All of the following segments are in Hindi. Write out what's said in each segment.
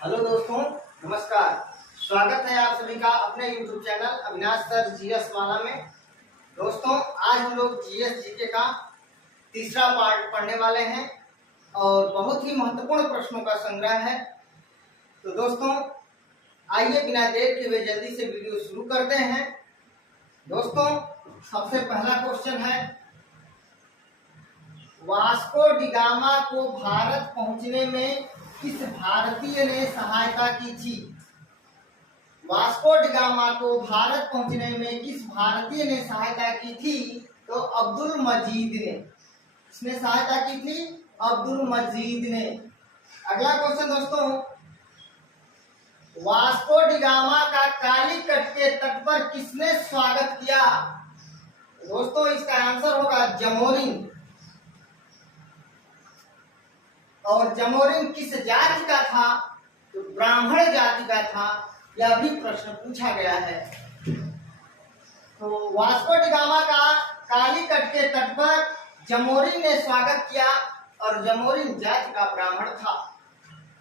हेलो दोस्तों, नमस्कार। स्वागत है आप सभी का अपने YouTube channel Avinash sir GS वाला में। दोस्तों, आज हम लोग जीएस जीके का तीसरा पार्ट पढ़ने वाले हैं और बहुत ही महत्वपूर्ण प्रश्नों का संग्रह है। तो दोस्तों, आइए बिना देर के हुए जल्दी से वीडियो शुरू करते हैं। दोस्तों, सबसे पहला क्वेश्चन है, वास्को डी गामा को भारत पहुंचने में किस भारतीय ने सहायता की थी? वास्को डी गामा को भारत पहुंचने में किस भारतीय ने सहायता की थी? तो अब्दुल मजीद ने। किसने सहायता की थी? अब्दुल मजीद ने। अगला क्वेश्चन दोस्तों, वास्को डी गामा का कालीकट के तट पर किसने स्वागत किया? दोस्तों, इसका आंसर होगा जमोरिन। और जमोरिन किस जाति का था? तो ब्राह्मण जाति का था। यह भी प्रश्न पूछा गया है। तो वास्को डी गामा का कालीकट के तट पर जमोरिन ने स्वागत किया और जमोरिन जाति का ब्राह्मण था।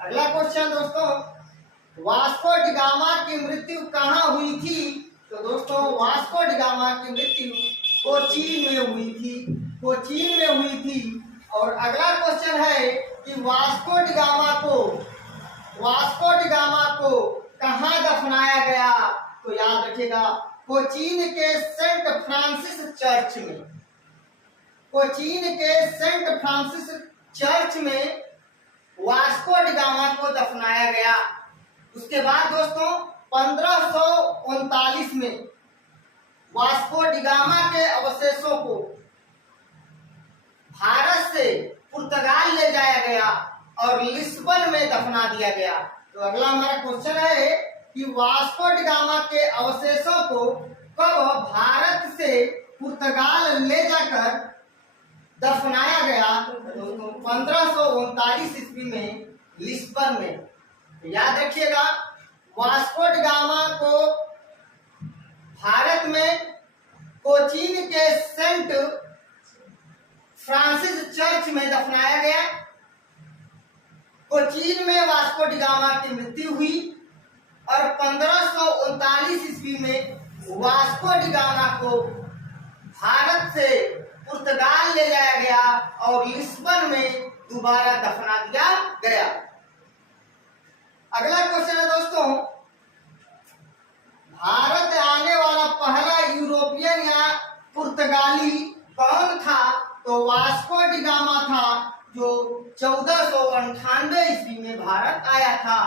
अगला क्वेश्चन दोस्तों, वास्को डी गामा की मृत्यु कहाँ हुई थी? तो दोस्तों, वास्को डी गामा की मृत्यु कोचीन में हुई थी। कोचीन में हुई थी। और अगला क्वेश्चन है कि वास्को डी गामा को कहाँ दफनाया गया? तो याद रखिएगा, कोचीन के सेंट फ्रांसिस चर्च में। कोचीन के सेंट फ्रांसिस चर्च में वास्को डी गामा को दफनाया गया। उसके बाद दोस्तों, 1539 में वास्को डी गामा के अवशेषों को भारत से पुर्तगाल ले जाया गया और लिस्बन में दफना दिया गया। तो अगला हमारा क्वेश्चन है कि वास्को डी गामा के अवशेषों को कब भारत से पुर्तगाल ले जाकर दफनाया गया? तो 1539 ईस्वी में लिस्बन में। तो याद रखिएगा, वास्को डी गामा को भारत में कोचीन के सेंट फ्रांसिस चर्च में दफनाया गया। कोचीन में वास्को डी गामा की मृत्यु हुई और 1539 ईस्वी में वास्को डी गामा को भारत से पुर्तगाल ले जाया गया और लिस्बन में दोबारा दफना दिया गया। अगला क्वेश्चन है दोस्तों, भारत आने वाला पहला यूरोपियन या पुर्तगाली कौन था? तो वास्को डी गामा था, जो 1498 ईस्वी में भारत आया था।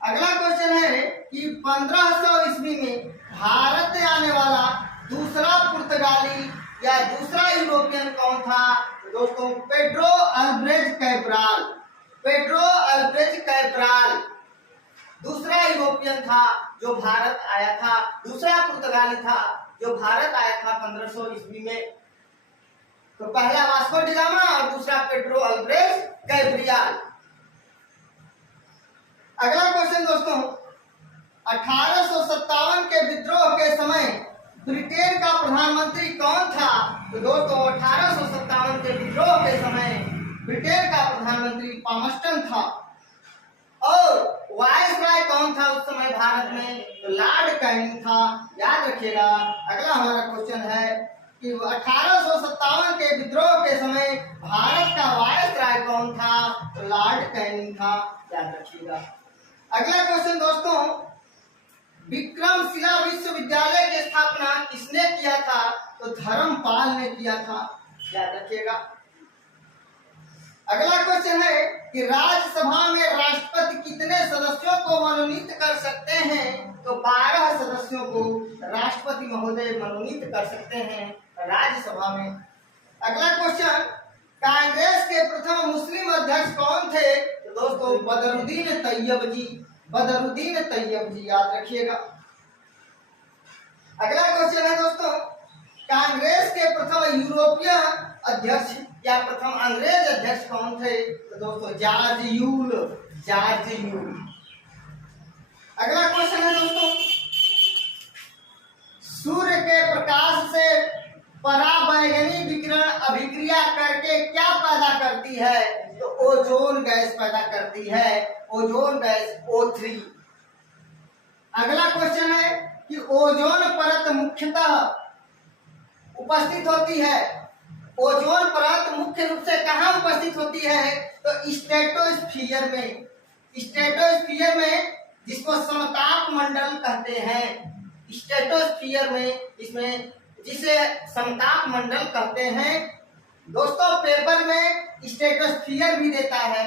अगला क्वेश्चन है कि 1500 ईस्वी में भारत आने वाला दूसरा पुर्तगाली या दूसरा यूरोपियन कौन था? तो दोस्तों, पेड्रो अल्ब्रेज कैब्राल। पेड्रो अल्ब्रेज कैब्राल दूसरा यूरोपियन था जो भारत आया था। दूसरा पुर्तगाली था जो भारत आया था 1500 ईस्वी में। तो पहला वास्को डी गामा और दूसरा पेड्रो अल्ब्रेज कैब्रियाल। अगला क्वेश्चन दोस्तों, 1857 के विद्रोह के समय ब्रिटेन का प्रधानमंत्री कौन था? तो दोस्तों, 1857 के विद्रोह के समय ब्रिटेन का प्रधानमंत्री पामस्टन था। और वायसराय कौन था उस समय भारत में? तो लॉर्ड कैनिंग था। याद रखिएगा। अगला हमारा क्वेश्चन है कि 1857 के विद्रोह के समय भारत का वायसराय कौन था? तो लॉर्ड कैनिंग था। याद रखिएगा। अगला क्वेश्चन दोस्तों, विक्रमशिला विश्वविद्यालय की स्थापना किसने किया था? तो धर्मपाल ने किया था। याद रखिएगा। अगला क्वेश्चन है कि राज्यसभा में राष्ट्रपति कितने सदस्यों को मनोनीत कर सकते हैं? तो 12 सदस्यों को राष्ट्रपति महोदय मनोनीत कर सकते हैं राज्यसभा में। अगला क्वेश्चन, कांग्रेस के प्रथम मुस्लिम अध्यक्ष कौन थे? तो दोस्तों, बदरुद्दीन तैयब जी। बदरुद्दीन तैयब जी। याद रखिएगा। अगला क्वेश्चन है दोस्तों, कांग्रेस के प्रथम यूरोपीय अध्यक्ष या प्रथम अंग्रेज अध्यक्ष कौन थे? तो दोस्तों, जॉर्ज यूल। George Yule. अगला क्वेश्चन है दोस्तों, सूर्य के प्रकाश से पराबैंगनी विकिरण अभिक्रिया करके क्या पैदा करती है? तो ओजोन गैस पैदा करती है, ओजोन गैस O3। अगला क्वेश्चन है कि ओजोन परत मुख्यतः उपस्थित होती है, ओजोन परत मुख्य रूप से कहाँ उपस्थित होती है? तो स्ट्रेटोस्फीयर में, स्ट्रेटोस्फीयर में जिसको समताप मंडल कहते हैं, स्ट्रेटोस्फीयर में, इसमें जिसे समताप मंडल कहते हैं। दोस्तों पेपर में स्ट्रेटोस्फीयर भी देता है,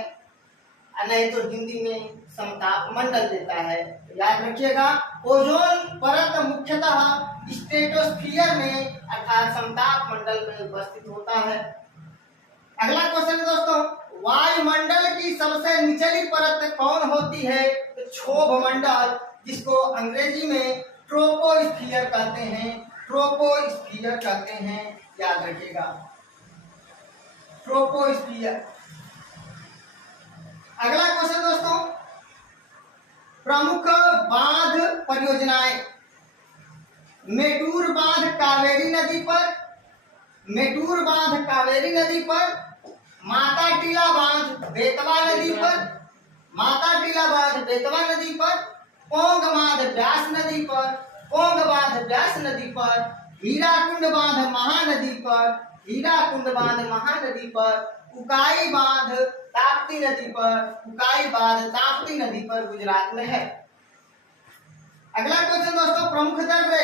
नहीं तो हिंदी में समताप मंडल देता है। याद रखिएगा, ओजोन परत मुख्यतः स्ट्रेटोस्फीयर में अर्थात समताप मंडल में उपस्थित होता है। अगला क्वेश्चन है दोस्तों, वायुमंडल की सबसे निचली परत कौन होती है? तो क्षोभ मंडल, जिसको अंग्रेजी में ट्रोपोस्फीयर कहते हैं, ट्रोपोस्फीयर कहते हैं। याद रखिएगा, ट्रोपोस्फीयर। अगला क्वेश्चन दोस्तों, प्रमुख बांध परियोजनाएं। मेटूर बांध कावेरी नदी पर, मेटूर बांध कावेरी नदी पर, माता टीला बांध बेतवा नदी पर, माता टीला बांध बेतवा नदी पर, पोंग बांध ब्यास नदी पर, पोंग बांध ब्यास नदी पर, हीराकुंड बांध महानदी पर, हीराकुंड बांध महानदी पर, उकाई बांध ताप्ती नदी पर, उकाई बांध ताप्ती नदी पर गुजरात में है। अगला क्वेश्चन दोस्तों, प्रमुख दर्रे,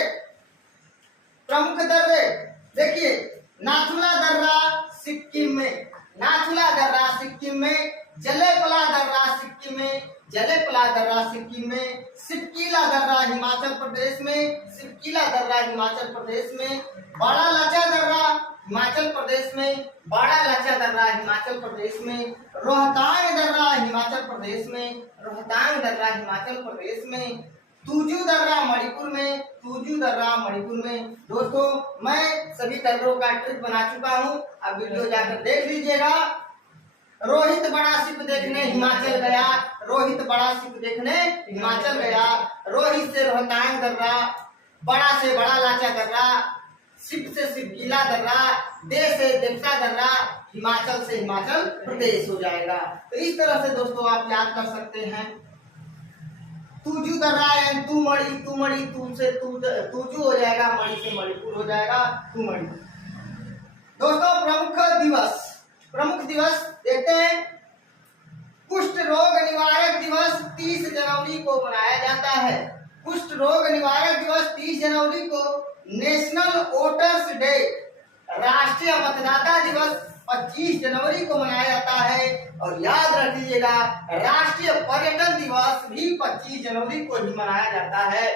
प्रमुख दर्रे देखिए, नाथुला दर्रा सिक्किम में, नाथुला दर्रा सिक्किम में, जलेपला दर्रा सिक्किम में, जलेपला दर्रा सिक्किम में, सिपकीला दर्रा हिमाचल प्रदेश में, सिपकीला दर्रा हिमाचल प्रदेश में, बड़ा लाचा दर्रा हिमाचल प्रदेश में, बड़ा लाचा दर्रा हिमाचल प्रदेश में, रोहतांग दर्रा हिमाचल प्रदेश में, रोहतांग दर्रा हिमाचल प्रदेश में, तुजू दर्रा मणिपुर में, तुजू दर्रा मणिपुर में। दोस्तों मैं सभी दर्रों का ट्रिप बना चुका हूँ, अब वीडियो जाकर देख लीजिएगा। रोहित बड़ा सिप देखने हिमाचल गया, रोहित बड़ा सिप देखने हिमाचल गया, रोहित से रोहतांग दर्रा, बड़ा से बड़ा लाचा दर्रा, सिप से सिपकीला दर्रा, दे से देवसा दर्रा, हिमाचल से हिमाचल प्रदेश हो जाएगा। तो इस तरह से दोस्तों आप याद कर सकते हैं। तुजू दर्रा यानी तू मणि, तू मणि, तू से तुजू हो जाएगा, मणि से मणिपुर हो जाएगा, तू मणि। दोस्तों प्रमुख दिवस, प्रमुख दिवस देखते हैं। कुष्ठ रोग निवारक दिवस 30 जनवरी को मनाया जाता है, कुष्ठ रोग निवारक दिवस 30 जनवरी को। नेशनल वोटर्स डे, राष्ट्रीय मतदाता दिवस 25 जनवरी को मनाया जाता है। और याद रखिएगा, राष्ट्रीय पर्यटन दिवस भी 25 जनवरी को ही मनाया जाता है।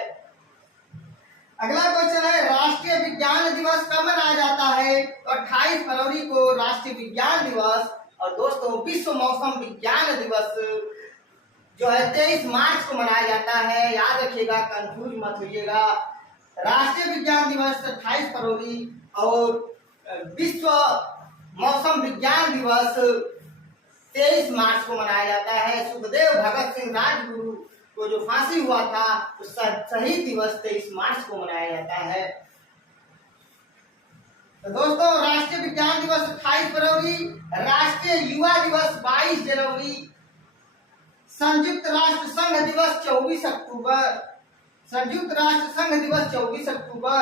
अगला क्वेश्चन है, राष्ट्रीय विज्ञान दिवस कब मनाया जाता है? तो 28 फरवरी को राष्ट्रीय विज्ञान दिवस। और दोस्तों विश्व मौसम विज्ञान दिवस जो है 23 मार्च को मनाया जाता है। याद रखिएगा, कंफ्यूज मत होइएगा। राष्ट्रीय विज्ञान दिवस 28 फरवरी और विश्व मौसम विज्ञान दिवस 23 मार्च को मनाया जाता है। सुखदेव भगत सिंह राजगुरु को जो फांसी हुआ था उसका शहीद दिवस 23 मार्च को मनाया जाता है। तो दोस्तों राष्ट्रीय विज्ञान दिवस 28 फरवरी, राष्ट्रीय युवा दिवस 22 जनवरी, संयुक्त राष्ट्र संघ दिवस 24 अक्टूबर, संयुक्त राष्ट्र संघ दिवस 24 अक्टूबर,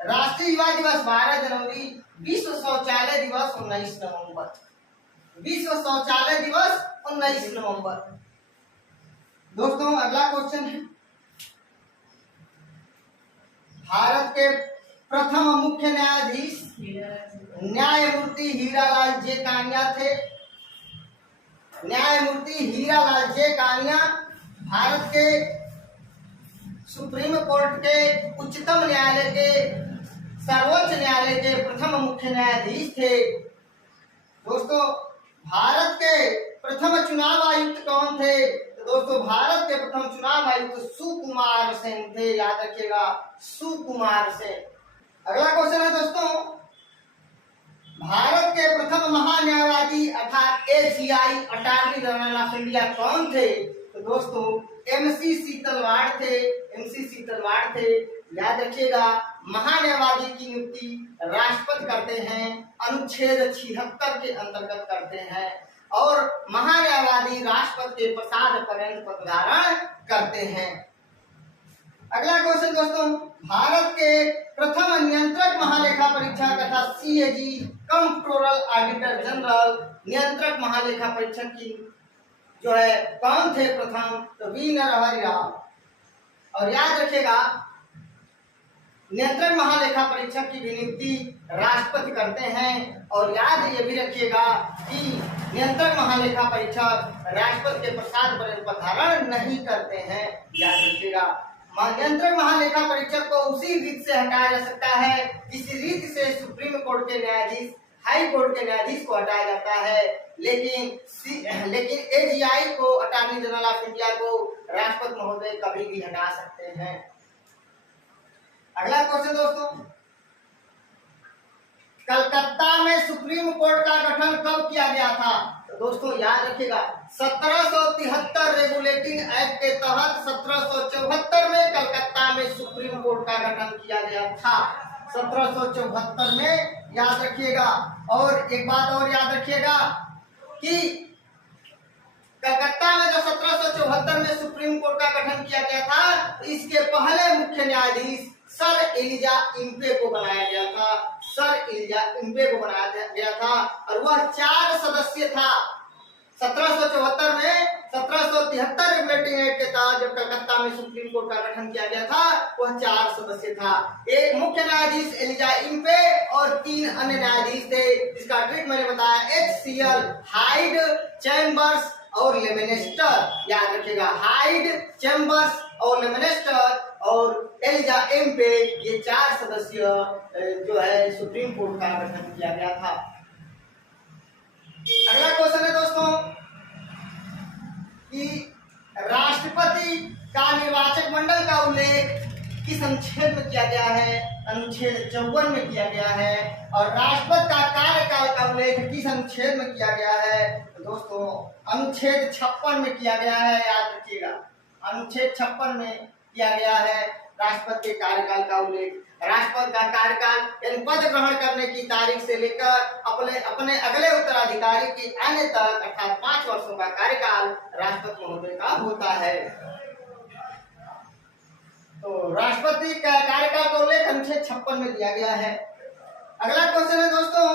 राष्ट्रीय युवा दिवस 12 जनवरी, विश्व शौचालय दिवस 19 नवंबर, विश्व शौचालय दिवस 19 नवंबर। दोस्तों अगला क्वेश्चन है, भारत के प्रथम मुख्य न्यायाधीश न्यायमूर्ति हीरालाल जे कानिया थे। न्यायमूर्ति हीरालाल जे कानिया भारत के सुप्रीम कोर्ट के उच्चतम न्यायालय के सर्वोच्च न्यायालय के प्रथम मुख्य न्यायाधीश थे। दोस्तों भारत के प्रथम चुनाव आयुक्त कौन थे? तो दोस्तों भारत के प्रथम चुनाव आयुक्त सुकुमार सेन थे। याद रखिएगा, सुकुमार सेन। अगला क्वेश्चन है दोस्तों, भारत के प्रथम महान्यायवादी अर्थात AGI attorney general of India कौन थे? तो दोस्तों MC सीतलवाड़ थे, MC सीतलवाड़ थे। याद रखिएगा, महान्यायवादी की नियुक्ति राष्ट्रपति करते हैं, अनुच्छेद 76 के अंतर्गत करते हैं। और महान्यायवादी राष्ट्रपति के प्रसाद पर्यंत पद धारण करते हैं। अगला क्वेश्चन दोस्तों, भारत के प्रथम नियंत्रक महालेखा परीक्षक तथा CAG कंट्रोलर ऑडिटर जनरल नियंत्रक महालेखा परीक्षक की जो है कौन थे प्रथम? तो वी नरहरि राव। और याद रखिएगा नियंत्रक महालेखा परीक्षक की नियुक्ति राष्ट्रपति करते हैं। और याद ये भी रखिएगा कि नियंत्रक महालेखा परीक्षक राष्ट्रपति के प्रसाद पर्यंत पद धारण नहीं करते हैं, याद रखिएगा। नियंत्रक महालेखा परीक्षक को उसी रीत से हटाया जा सकता है जिस रीत से सुप्रीम कोर्ट के न्यायाधीश, हाई कोर्ट के न्यायाधीश को हटाया जाता है, लेकिन AGI को, अटॉर्नी जनरल ऑफ इंडिया को राष्ट्रपति महोदय कभी भी हटा सकते हैं। अगला क्वेश्चन दोस्तों, कलकत्ता में सुप्रीम कोर्ट का गठन कब किया गया था? तो दोस्तों याद रखिएगा 1773 रेगुलेटिंग एक्ट के तहत 1774 में कलकत्ता में सुप्रीम कोर्ट का गठन किया गया था। 1774 में, याद रखिएगा। और एक बात और याद रखिएगा कि कलकत्ता में जब 1774 में सुप्रीम कोर्ट का गठन किया गया था, तो इसके पहले मुख्य न्यायाधीश सर एलिजा इम्पे को बनाया गया था। सर एलिजा इम्पे को बनाया गया था और वह 4 सदस्य था। 1774 में 1773 रेगुलेटिंग एक्ट के तहत जब कलकत्ता में सुप्रीम कोर्ट का गठन किया गया था, वह 4 सदस्य था। एक मुख्य न्यायाधीश एलिजा इम्पे और 3 अन्य न्यायाधीश थे, जिसका ट्रीट मैंने बताया HCL, हाइड, चैम्बर्स और लेमिनेस्टर। याद रखिएगा हाइड, चैम्बर्स और लेमिनेस्टर और एलिजा इम्पे, ये 4 सदस्य जो है सुप्रीम कोर्ट का गठन किया गया था। अगला क्वेश्चन है दोस्तों कि राष्ट्रपति का निर्वाचक मंडल का उल्लेख किस अनुच्छेद में किया गया है? अनुच्छेद 54 में किया गया है। और राष्ट्रपति का कार्यकाल का उल्लेख किस अनुच्छेद में किया गया है? तो दोस्तों अनुच्छेद 56 में किया गया है, याद रखिएगा। अनुच्छेद 56 में किया गया है राष्ट्रपति के कार्यकाल का उल्लेख। राष्ट्रपति का कार्यकाल यानी पद ग्रहण करने की तारीख से लेकर अपने अगले उत्तराधिकारी की आने तक अर्थात 5 वर्षों का कार्यकाल राष्ट्रपति महोदय का होता है। तो राष्ट्रपति का कार्यकाल का उल्लेख अनुच्छेद 56 में दिया गया है। अगला क्वेश्चन है दोस्तों,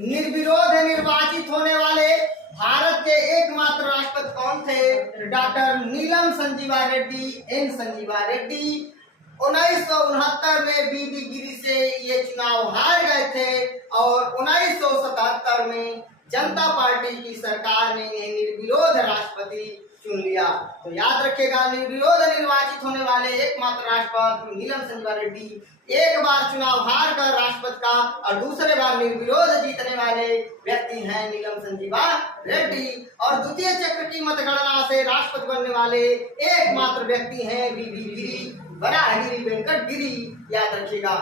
निर्विरोध निर्वाचित होने वाले भारत के एकमात्र राष्ट्रपति कौन थे? Doctor Neelam Sanjiva Reddy, N Sanjeeva Reddy. 1969 में BB गिरी से ये चुनाव हार गए थे और 1977 में जनता पार्टी की सरकार ने इन्हें निर्विरोध राष्ट्रपति चुन लिया। तो याद रखिएगा निर्विरोध निर्वाचित होने वाले एकमात्र राष्ट्रपति नीलम संजीवा रेड्डी, एक बार चुनाव हार कर राष्ट्रपति का और दूसरे बार निर्विरोध जीतने वाले व्यक्ति हैं नीलम संजीवा रेड्डी। और द्वितीय चक्र की मतगणना से राष्ट्रपति बनने वाले एकमात्र व्यक्ति हैं BB गिरी, वराहगिरी वेंकट गिरी, याद रखिएगा।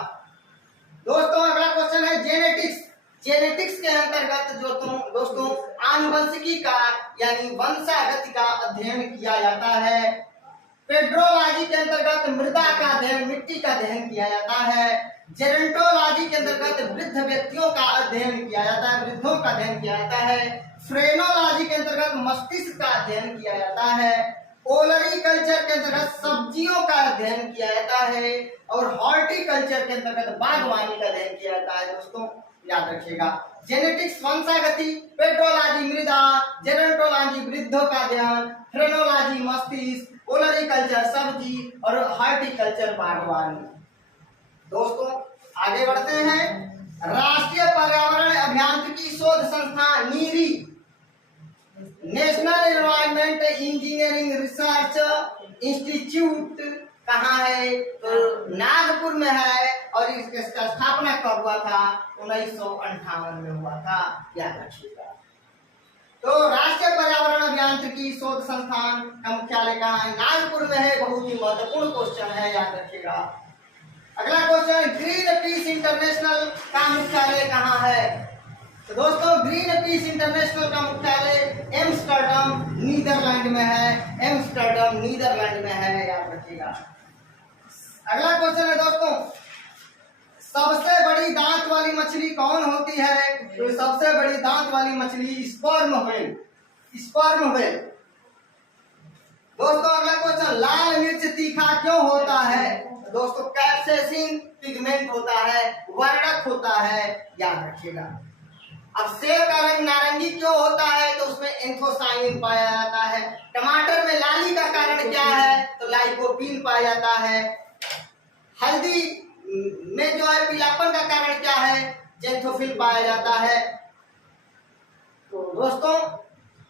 दोस्तों अगला क्वेश्चन है जेनेटिक्स। जेनेटिक्स के अंतर्गत जो दोस्तों आनुवंशिकी का यानी वंशागति का अध्ययन किया जाता है। पेड्रोलॉजी के अंतर्गत मृदा का अध्ययन, मिट्टी का अध्ययन किया जाता है। जेरेंटोलॉजी के अंतर्गत वृद्ध व्यक्तियों का अध्ययन किया जाता है, वृद्धों का अध्ययन किया जाता है। फ्रेनोलॉजी के अंतर्गत मस्तिष्क का अध्ययन किया जाता है। ओलरीकल्चर के अंतर्गत सब्जियों का अध्ययन किया जाता है और हॉर्टिकल्चर के अंतर्गत बागवानी का अध्ययन किया जाता है। दोस्तों याद रखिएगा जेनेटिक्स वंशागति, पेट्रोलॉजी मृदा, जेनेटोलॉजी वृद्धों का अध्ययन, फ्रेनोलॉजी मस्तिष्क, ओलरीकल्चर सब्जी और हॉर्टिकल्चर बागवानी। दोस्तों आगे बढ़ते हैं। राष्ट्रीय पर्यावरण अभियांत्रिकी शोध संस्थान NEERI, National Environment Engineering Research Institute कहाँ है? तो नागपुर में है। और इसका स्थापना कब हुआ था? 1958 में हुआ था, याद रखिएगा। तो राष्ट्रीय पर्यावरण अभियांत्रिकी शोध संस्थान का मुख्यालय कहाँ है? नागपुर में है। बहुत ही महत्वपूर्ण क्वेश्चन है, याद रखिएगा। अगला क्वेश्चन, ग्रीन पीस इंटरनेशनल का मुख्यालय कहाँ है? तो दोस्तों ग्रीन पीस इंटरनेशनल का मुख्यालय एम्स्टर्डम नीदरलैंड में है। एम्स्टर्डम नीदरलैंड में है, याद रखिएगा। अगला क्वेश्चन है दोस्तों, सबसे बड़ी दांत वाली मछली कौन होती है? तो सबसे बड़ी दांत वाली मछली स्पर्म व्हेल, स्पर्म व्हेल। दोस्तों अगला क्वेश्चन, लाल मिर्च तीखा क्यों होता है? दोस्तों कैप्सेसिन पिगमेंट होता है, वर्णक होता है, याद रखिएगा। अब सेब का रंग नारंगी क्यों होता है? तो उसमें एंथोसायनिन पाया जाता है। टमाटर में लाली का कारण क्या है? तो लाइकोपीन पाया जाता है। हल्दी में जो है पीलापन का कारण क्या है? जेंथोफिल पाया जाता है। तो दोस्तों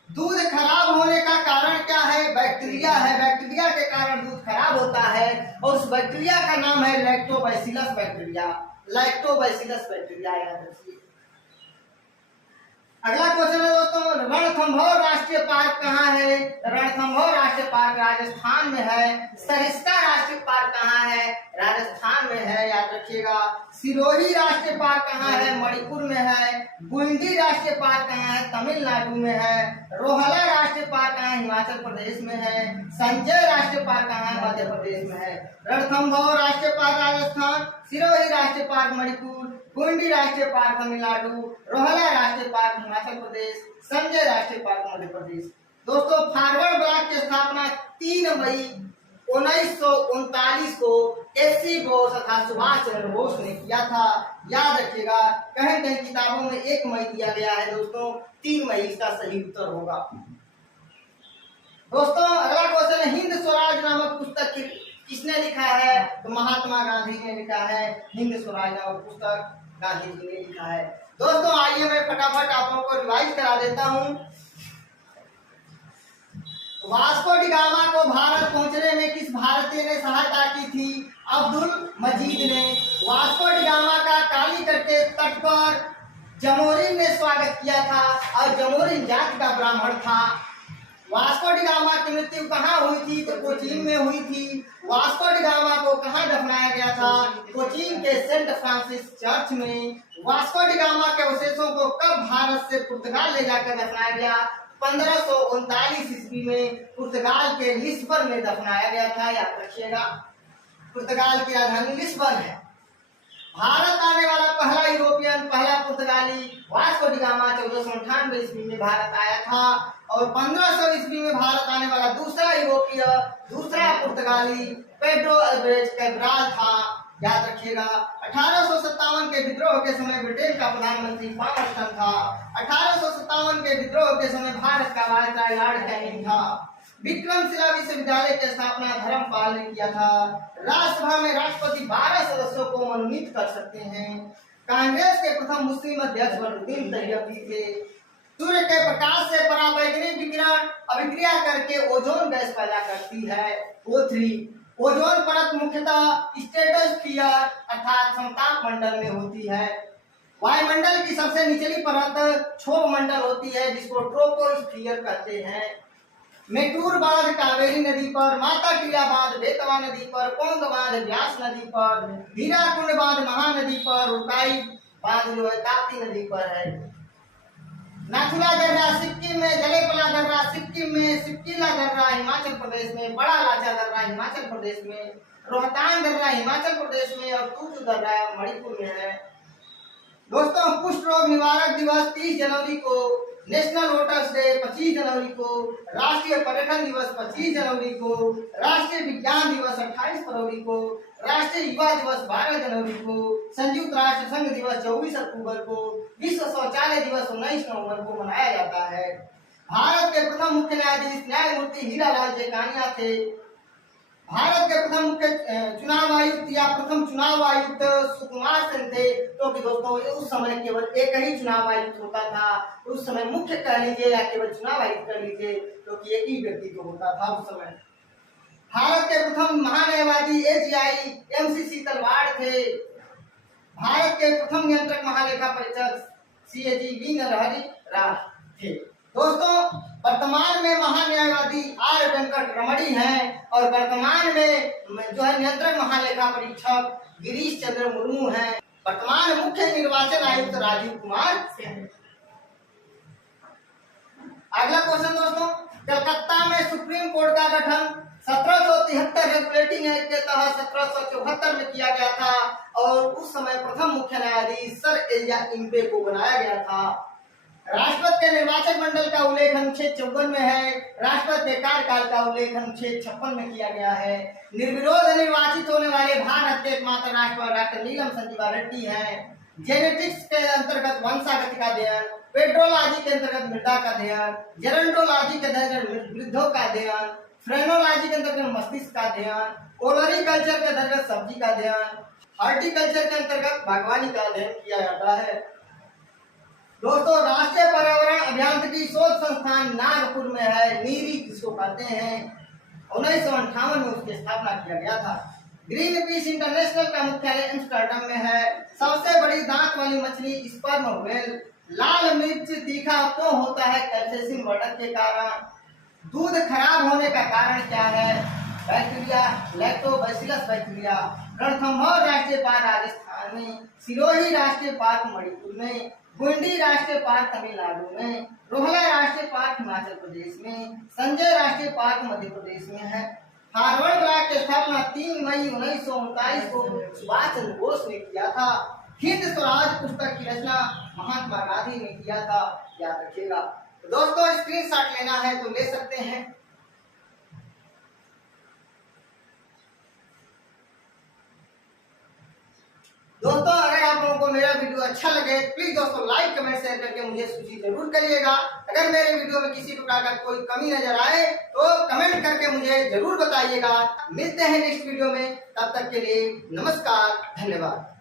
दूध खराब होने का कारण क्या है? बैक्टीरिया है, बैक्टीरिया के कारण दूध खराब होता है और उस बैक्टीरिया का नाम है लैक्टोबैसिलस बैक्टीरिया, लैक्टोबैसिलस बैक्टीरिया, याद रखिए। अगला क्वेश्चन है दोस्तों, रणथंभौर राष्ट्रीय पार्क कहाँ है? रणथंभौर राष्ट्रीय पार्क राजस्थान में है। सरिस्का राष्ट्रीय पार्क कहाँ है? राजस्थान में है, याद रखिएगा। सिरोही राष्ट्रीय पार्क कहाँ है? मणिपुर में है। गुंडी राष्ट्रीय पार्क कहाँ है? तमिलनाडु में है। रोहला राष्ट्रीय पार्क कहाँ है? हिमाचल प्रदेश में है। संजय राष्ट्रीय पार्क कहाँ है? मध्य प्रदेश में है। रणथंभौर राष्ट्रीय पार्क राजस्थान, सिरोही राष्ट्रीय पार्क मणिपुर, गुंडी राष्ट्रीय पार्क तमिलनाडु, रोहला राष्ट्रीय पार्क हिमाचल प्रदेश, संजय राष्ट्रीय पार्क मध्य प्रदेश। दोस्तों फॉरवर्ड ब्लॉक की स्थापना 3 मई 1939 को एससी बोस तथा सुभाष चंद्र बोस ने किया था, याद रखिएगा। कहीं कहीं किताबों में 1 मई दिया गया है दोस्तों, 3 मई इसका सही उत्तर होगा। दोस्तों अगला क्वेश्चन है, हिंद स्वराज नामक पुस्तक किसने लिखा है? तो महात्मा गांधी ने लिखा है। हिंद स्वराज नामक पुस्तक गांधी जी ने लिखा है। दोस्तों आइए मैं फटाफट आप लोगों को रिवाइज करा देता हूं। वास्को डी गामा को भारत पहुंचने में किस भारतीय ने सहायता की थी? अब्दुल मजीद ने। वास्को डी गामा का कालीकट के तट पर जमोरिन ने स्वागत किया था और जमोरिन जाति का ब्राह्मण था। वास्को डी गामा की मृत्यु कहाँ हुई थी? तो कोचीन में हुई थी। वास्को डी गामा को कहाँ दफनाया गया था? कोचीन के सेंट फ्रांसिस चर्च में। वास्को डी गामा के अवशेषों को कब भारत से पुर्तगाल ले जाकर दफनाया गया? 1539 ईस्वी में पुर्तगाल के लिस्बन में दफनाया गया था, याद रखिएगा। पुर्तगाल की राजधानी लिस्बन है। भारत आने वाला पहला यूरोपियन, पहला पुर्तगाली वास्को डी गामा 1498 ईस्वी में भारत आया था और 1500 ईस्वी में भारत आने वाला दूसरा यूरोपीय, दूसरा पुर्तगाली पेड्रो अल्वारेज कैब्राल था, याद रखिएगा। 1857 के विद्रोह के समय ब्रिटेन का प्रधानमंत्री पामर्स्टन था। 1857 के विद्रोह के समय भारत का वायसराय लॉर्ड कैनिंग था। विक्रमशिला विश्वविद्यालय की स्थापना धर्मपाल ने किया था। राज्यसभा में राष्ट्रपति 12 सदस्यों को मनोनीत कर सकते हैं। कांग्रेस के प्रथम मुस्लिम अध्यक्ष बदरुद्दीन तैयबी थे। सूर्य के प्रकाश से पराबैंगनी विकिरण अभिक्रिया करके ओजोन गैस पैदा करती है, O3। ओजोन परत मुख्यतः स्ट्रेटोस्फीयर अर्थात समताप मंडल में होती है। वायुमंडल की सबसे निचली परत क्षोभ मंडल होती है, जिसको ट्रोपोस्फीयर कहते हैं। मेटूर बांध कावेरी नदी पर, माता टीला बांध बेतवा नदी पर, पोंग बांध व्यास नदी पर, हीराकुंड बांध महानदी पर, उकाई बांध जो है ताप्ती नदी पर है। नाथुला दर्रा सिक्किम में, जलेपला दर्रा सिक्किम में, सिक्किला दर्रा हिमाचल प्रदेश में, बड़ा लाचा दर्रा हिमाचल प्रदेश में, रोहतांग दर्रा हिमाचल प्रदेश में और तूतु दर्रा मणिपुर में है। दोस्तों कुष्ठ रोग निवारक दिवस 30 जनवरी को, नेशनल वोटर्स डे 25 जनवरी को, राष्ट्रीय पर्यटन दिवस 25 जनवरी को, राष्ट्रीय विज्ञान दिवस 28 फरवरी को, राष्ट्रीय युवा दिवस 12 जनवरी को, संयुक्त राष्ट्र संघ दिवस 24 अक्टूबर को, विश्व शौचालय दिवस 19 नवंबर को मनाया जाता है। भारत के प्रथम मुख्य न्यायाधीश न्यायमूर्ति हीरालाल जेकानिया थे। भारत के प्रथम मुख्य चुनाव आयुक्त या प्रथम चुनाव आयुक्त सुकुमार सेन थे, क्योंकि दोस्तों उस समय केवल एक ही चुनाव आयुक्त होता था। उस समय मुख्य कह लीजिए या केवल चुनाव आयुक्त कह लीजिए, क्योंकि एक ही व्यक्ति तो होता था उस समय। भारत के प्रथम महान्यायवादी AGI MCC तलवार थे। भारत के प्रथम नियंत्रक महालेखा परीक्षक CAG वी नरहरि राव थे। दोस्तों वर्तमान में महान्यायवादी R वेंकट रमणी हैं और वर्तमान में जो है नियंत्रक महालेखा परीक्षक गिरीश चंद्र मुर्मू हैं। वर्तमान मुख्य निर्वाचन आयुक्त राजीव कुमार सिंह। अगला क्वेश्चन दोस्तों, कलकत्ता में सुप्रीम कोर्ट का गठन 1773 रेगुलेटिंग एक्ट के तहत 1774 में किया गया था और उस समय प्रथम मुख्य न्यायाधीश सर एलिया इम्बे को बनाया गया था। राष्ट्रपति के निर्वाचक मंडल का उल्लेख अनुच्छेद 54 में है। राष्ट्रपति के कार्यकाल का उल्लेख अनुच्छेद 56 में किया गया है। निर्विरोध निर्वाचित होने वाले भारत के एकमात्र राष्ट्रपति डॉक्टर नीलम संजीवा रेड्डी हैं। जेनेटिक्स के अंतर्गत वंशागति का अध्ययन, पेट्रोलॉजी के अंतर्गत मृदा का अध्ययन, जेरोंटोलॉजी के अंतर्गत वृद्धों का अध्ययन, फ्रेनोलॉजी के अंतर्गत मस्तिष्क का अध्ययन, ओलरीकल्चर के अंतर्गत सब्जी का अध्ययन, हॉर्टिकल्चर के अंतर्गत बागवानी का अध्ययन किया जाता है। दोस्तों, राष्ट्रीय पर्यावरण अभियांत्रिकी शोध संस्थान नागपुर में है। नीरी जिसको कहते हैं, 1958 में उसकी स्थापना किया गया था। ग्रीन पीस इंटरनेशनल का मुख्यालय एम्स्टर्डम में है। सबसे बड़ी दांत वाली मछली स्पर्म व्हेल। लाल मिर्च तीखा क्यों होता है? कैल्शियम वर्धक के कारण। दूध खराब होने का कारण क्या है? Bacteria, lactobacillus bacteria. रणथंभौर राष्ट्रीय पार्क राजस्थान में, सिरोही राष्ट्रीय पार्क मणिपुर में, गुंडी राष्ट्रीय पार्क तमिलनाडु में, रोहला राष्ट्रीय पार्क हिमाचल प्रदेश में, संजय राष्ट्रीय पार्क मध्य प्रदेश में है। हार्वर्ड ब्लॉक की स्थापना 3 मई 1939 को सुभाष चंद्र बोस ने किया था। हिंद स्वराज पुस्तक की रचना महात्मा गांधी ने किया था, याद रखिएगा। तो दोस्तों, स्क्रीनशॉट लेना है तो ले सकते हैं। दोस्तों, अगर आप लोगों को मेरा वीडियो अच्छा लगे प्लीज दोस्तों लाइक कमेंट शेयर करके मुझे सूची जरूर करिएगा। अगर मेरे वीडियो में किसी प्रकार का कोई कमी नजर आए तो कमेंट करके मुझे जरूर बताइएगा। मिलते हैं नेक्स्ट वीडियो में, तब तक के लिए नमस्कार, धन्यवाद।